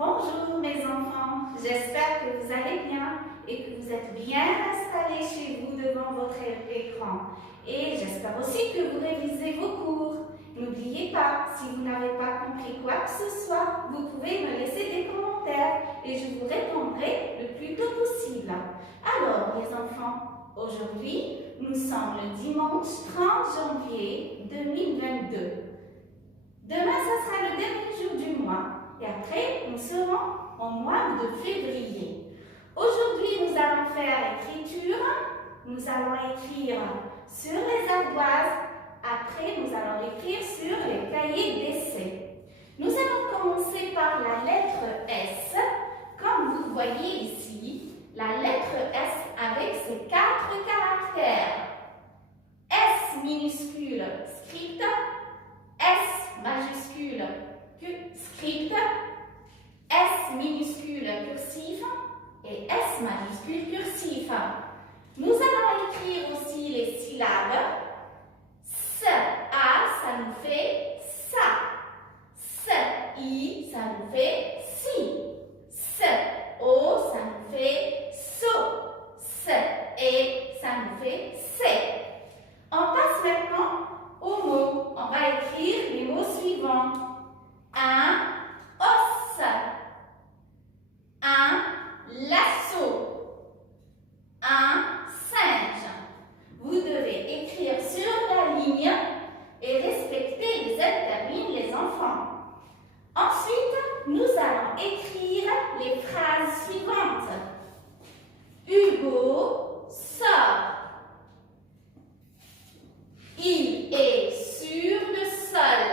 Bonjour mes enfants, j'espère que vous allez bien et que vous êtes bien installés chez vous devant votre écran. Et j'espère aussi que vous révisez vos cours. N'oubliez pas, si vous n'avez pas compris quoi que ce soit, vous pouvez me laisser des commentaires et je vous répondrai le plus tôt possible. Alors les enfants, aujourd'hui, nous sommes le dimanche 30 janvier 2022. Demain, ce sera le dernier jour du mois. Et après, nous serons au mois de février. Aujourd'hui, nous allons faire l'écriture. Nous allons écrire sur les ardoises. Après, nous allons écrire sur les cahiers d'essai. Nous allons commencer par la lettre S. Comme vous voyez ici, la lettre S avec ses 4 caractères. S minuscule, script. S majuscule, script, S minuscule cursif et S majuscule cursif. Nous allons écrire aussi les syllabes. S, A, ça nous fait ça. S, I, ça nous fait si. S, O, ça nous fait so. S, E, ça nous fait c'est. On passe maintenant aux mots. On va écrire les mots suivants. Un os, un lasso, un singe. Vous devez écrire sur la ligne et respecter les interlignes, les enfants. Ensuite, nous allons écrire les phrases suivantes. Hugo sort. Il est sur le sol.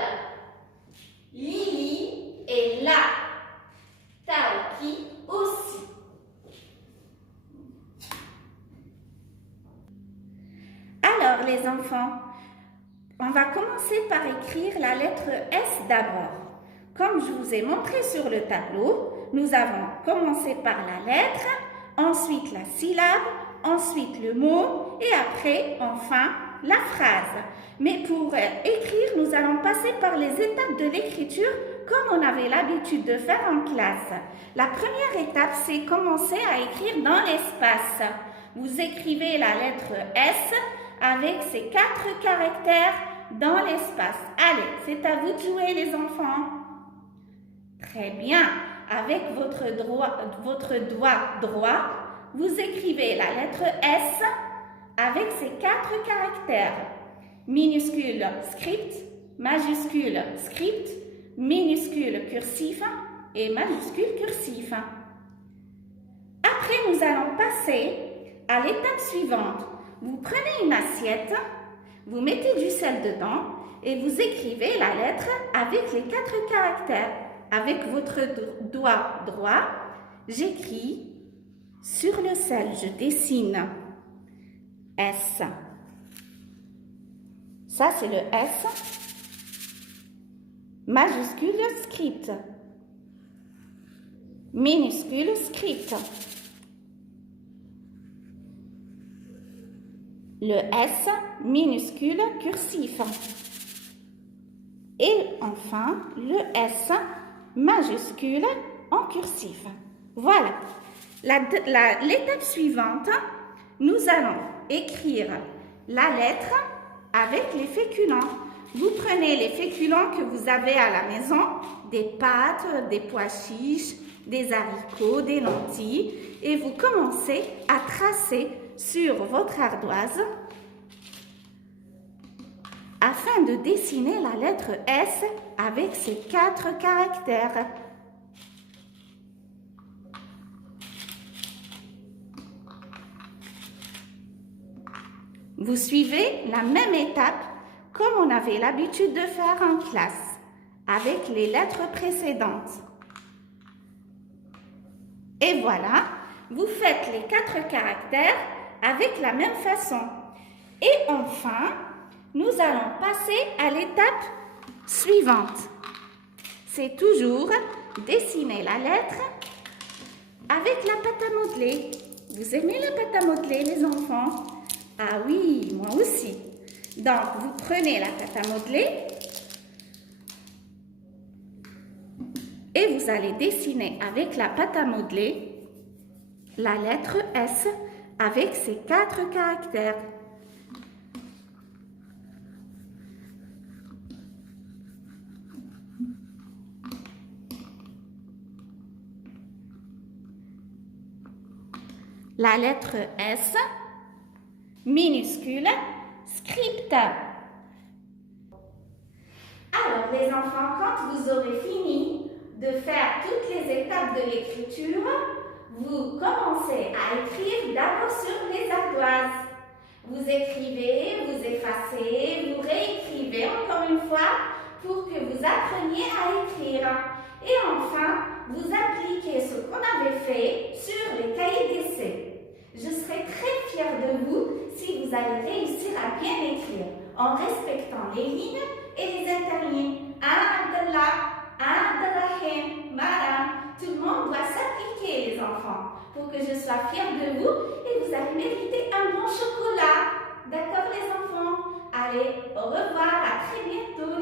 Lily est là. Taoki aussi. Alors les enfants, on va commencer par écrire la lettre S d'abord. Comme je vous ai montré sur le tableau, nous avons commencé par la lettre, ensuite la syllabe, ensuite le mot et après, enfin, la phrase. Mais pour écrire, nous allons passer par les étapes de l'écriture comme on avait l'habitude de faire en classe. La première étape, c'est commencer à écrire dans l'espace. Vous écrivez la lettre S avec ses 4 caractères dans l'espace. Allez, c'est à vous de jouer les enfants. Très bien. Avec votre doigt droit, vous écrivez la lettre S avec ses 4 caractères. Minuscule script, majuscule script, minuscule cursif et majuscule cursif. Après, nous allons passer à l'étape suivante. Vous prenez une assiette, vous mettez du sel dedans et vous écrivez la lettre avec les 4 caractères. Avec votre doigt droit, j'écris sur le sel, je dessine S. Ça, c'est le S. Majuscule script. Minuscule script. Le S minuscule cursif. Et enfin, le S majuscule en cursif. Voilà. L'étape suivante, nous allons écrire la lettre avec les féculents. Vous prenez les féculents que vous avez à la maison, des pâtes, des pois chiches, des haricots, des lentilles, et vous commencez à tracer sur votre ardoise afin de dessiner la lettre S avec ses 4 caractères. Vous suivez la même étape comme on avait l'habitude de faire en classe, avec les lettres précédentes. Et voilà, vous faites les 4 caractères avec la même façon. Et enfin, nous allons passer à l'étape suivante. C'est toujours dessiner la lettre avec la pâte à modeler. Vous aimez la pâte à modeler, les enfants? Ah oui, moi aussi. Donc, vous prenez la pâte à modeler et vous vous allez dessiner avec la pâte à modeler la lettre S avec ses 4 caractères. La lettre S, minuscule, script. Alors les enfants, quand vous aurez fini de faire toutes les étapes de l'écriture, vous commencez à écrire d'abord sur les ardoises. Vous écrivez, vous effacez, vous réécrivez encore une fois pour que vous appreniez à écrire. Et enfin, vous appliquez ce qu'on avait fait sur les cahiers d'essai. Je serai très fière de vous si vous allez réussir à bien écrire en respectant les lignes et les interlignes. Abdallah, Abdelrahim, Madame, tout le monde doit s'appliquer les enfants pour que je sois fière de vous et vous allez mériter un bon chocolat. D'accord les enfants? Allez, au revoir, à très bientôt.